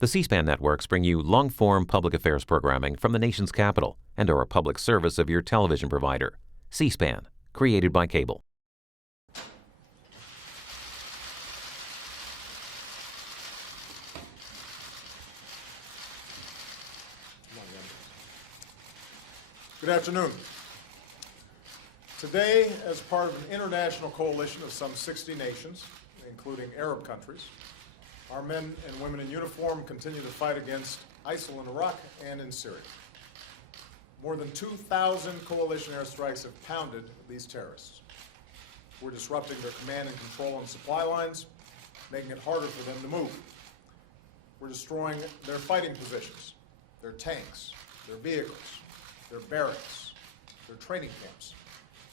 The C-SPAN networks bring you long-form public affairs programming from the nation's capital and are a public service of your television provider. C-SPAN, created by cable. Good afternoon. Today, as part of an international coalition of some 60 nations, including Arab countries, our men and women in uniform continue to fight against ISIL in Iraq and in Syria. More than 2,000 coalition airstrikes have pounded these terrorists. We're disrupting their command and control on supply lines, making it harder for them to move. We're destroying their fighting positions, their tanks, their vehicles, their barracks, their training camps,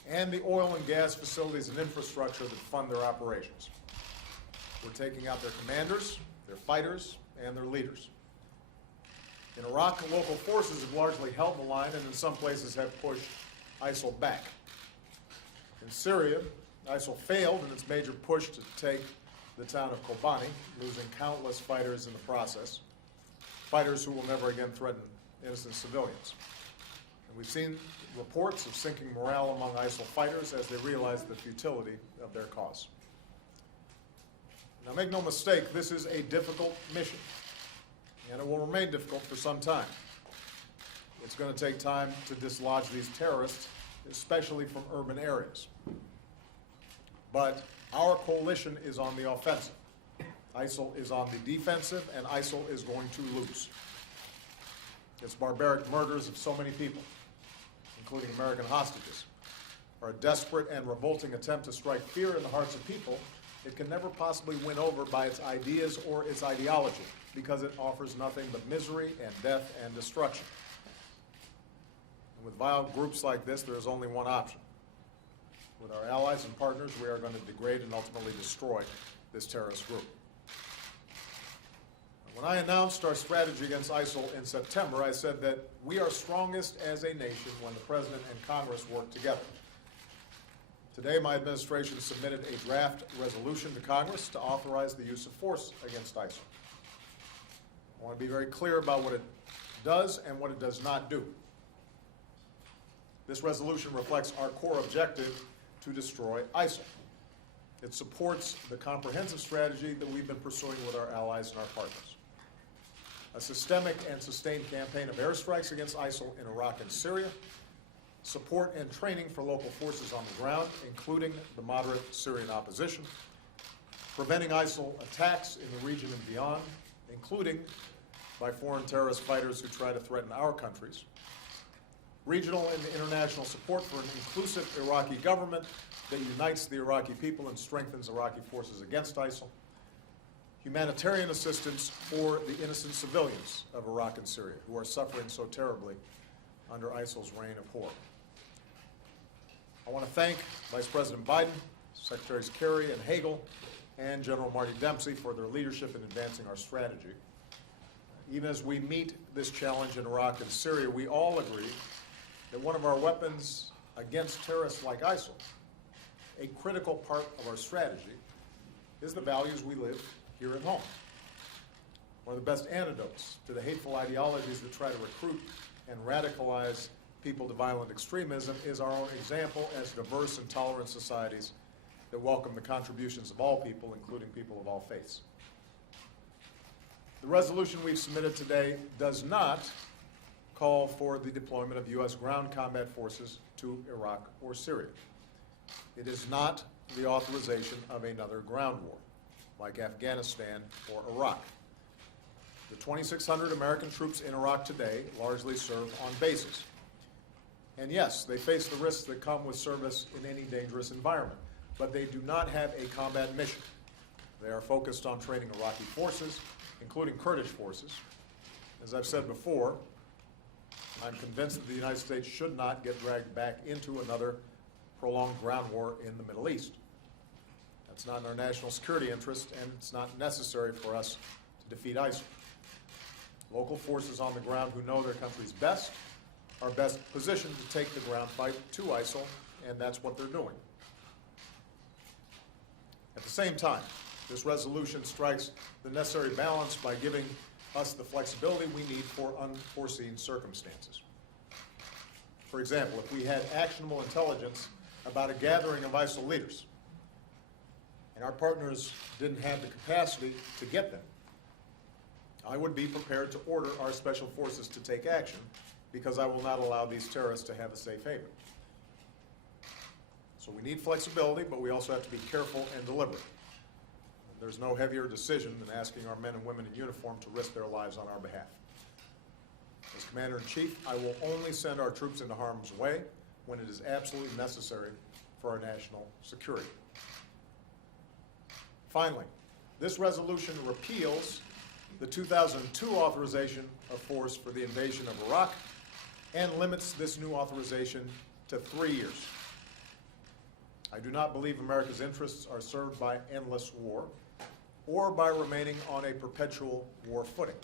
and the oil and gas facilities and infrastructure that fund their operations. We're taking out their commanders, their fighters, and their leaders. In Iraq, local forces have largely held the line and in some places have pushed ISIL back. In Syria, ISIL failed in its major push to take the town of Kobani, losing countless fighters in the process, fighters who will never again threaten innocent civilians. And we've seen reports of sinking morale among ISIL fighters as they realize the futility of their cause. Now, make no mistake, this is a difficult mission, and it will remain difficult for some time. It's going to take time to dislodge these terrorists, especially from urban areas. But our coalition is on the offensive. ISIL is on the defensive, and ISIL is going to lose. Its barbaric murders of so many people, including American hostages, are a desperate and revolting attempt to strike fear in the hearts of people it can never possibly win over by its ideas or its ideology, because it offers nothing but misery and death and destruction. And with violent groups like this, there is only one option. With our allies and partners, we are going to degrade and ultimately destroy this terrorist group. When I announced our strategy against ISIL in September, I said that we are strongest as a nation when the President and Congress work together. Today, my administration submitted a draft resolution to Congress to authorize the use of force against ISIL. I want to be very clear about what it does and what it does not do. This resolution reflects our core objective to destroy ISIL. It supports the comprehensive strategy that we've been pursuing with our allies and our partners. A systemic and sustained campaign of airstrikes against ISIL in Iraq and Syria, support and training for local forces on the ground, including the moderate Syrian opposition, preventing ISIL attacks in the region and beyond, including by foreign terrorist fighters who try to threaten our countries, regional and international support for an inclusive Iraqi government that unites the Iraqi people and strengthens Iraqi forces against ISIL, humanitarian assistance for the innocent civilians of Iraq and Syria who are suffering so terribly under ISIL's reign of horror. I want to thank Vice President Biden, Secretaries Kerry and Hagel, and General Marty Dempsey for their leadership in advancing our strategy. Even as we meet this challenge in Iraq and Syria, we all agree that one of our weapons against terrorists like ISIL, a critical part of our strategy, is the values we live here at home. One of the best antidotes to the hateful ideologies that try to recruit and radicalize people to violent extremism is our own example as diverse and tolerant societies that welcome the contributions of all people, including people of all faiths. The resolution we've submitted today does not call for the deployment of U.S. ground combat forces to Iraq or Syria. It is not the authorization of another ground war, like Afghanistan or Iraq. The 2,600 American troops in Iraq today largely serve on bases. And yes, they face the risks that come with service in any dangerous environment, but they do not have a combat mission. They are focused on training Iraqi forces, including Kurdish forces. As I've said before, I'm convinced that the United States should not get dragged back into another prolonged ground war in the Middle East. That's not in our national security interest, and it's not necessary for us to defeat ISIL. Local forces on the ground who know their countries best are best positioned to take the ground fight to ISIL, and that's what they're doing. At the same time, this resolution strikes the necessary balance by giving us the flexibility we need for unforeseen circumstances. For example, if we had actionable intelligence about a gathering of ISIL leaders, and our partners didn't have the capacity to get them, I would be prepared to order our special forces to take action, because I will not allow these terrorists to have a safe haven. So we need flexibility, but we also have to be careful and deliberate. There's no heavier decision than asking our men and women in uniform to risk their lives on our behalf. As Commander-in-Chief, I will only send our troops into harm's way when it is absolutely necessary for our national security. Finally, this resolution repeals the 2002 authorization of force for the invasion of Iraq and limits this new authorization to 3 years. I do not believe America's interests are served by endless war or by remaining on a perpetual war footing.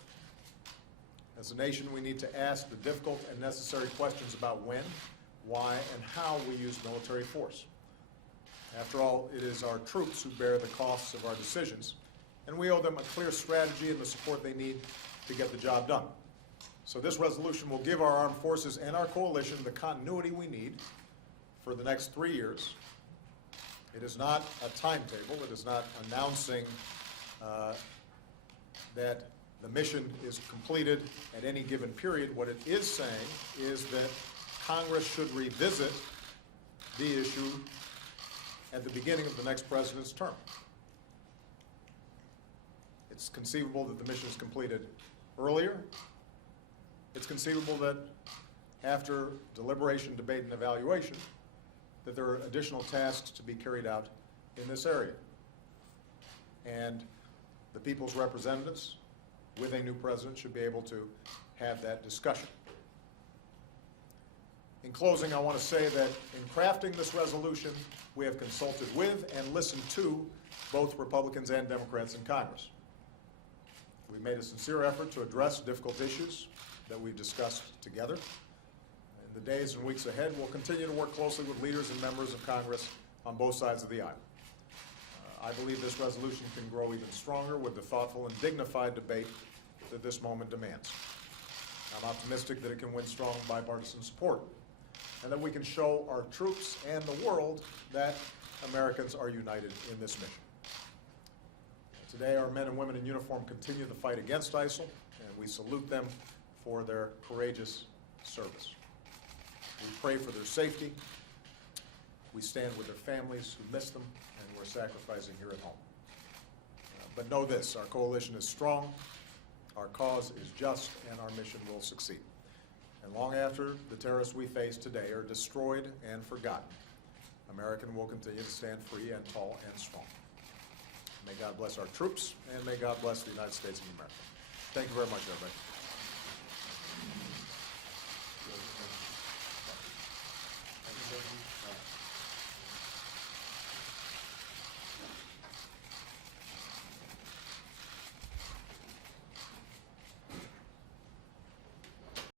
As a nation, we need to ask the difficult and necessary questions about when, why, and how we use military force. After all, it is our troops who bear the costs of our decisions, and we owe them a clear strategy and the support they need to get the job done. So this resolution will give our armed forces and our coalition the continuity we need for the next 3 years. It is not a timetable. It is not announcing that the mission is completed at any given period. What it is saying is that Congress should revisit the issue at the beginning of the next president's term. It's conceivable that the mission is completed earlier. It's conceivable that after deliberation, debate, and evaluation, that there are additional tasks to be carried out in this area. And the people's representatives, with a new president, should be able to have that discussion. In closing, I want to say that in crafting this resolution, we have consulted with and listened to both Republicans and Democrats in Congress. We've made a sincere effort to address difficult issues that we've discussed together. In the days and weeks ahead, we'll continue to work closely with leaders and members of Congress on both sides of the aisle. I believe this resolution can grow even stronger with the thoughtful and dignified debate that this moment demands. I'm optimistic that it can win strong bipartisan support and that we can show our troops and the world that Americans are united in this mission. Today, our men and women in uniform continue the fight against ISIL, and we salute them for their courageous service. We pray for their safety. We stand with their families who miss them, and we're sacrificing here at home. But know this, our coalition is strong, our cause is just, and our mission will succeed. And long after the terrorists we face today are destroyed and forgotten, America will continue to stand free and tall and strong. May God bless our troops, and may God bless the United States of America. Thank you very much, everybody.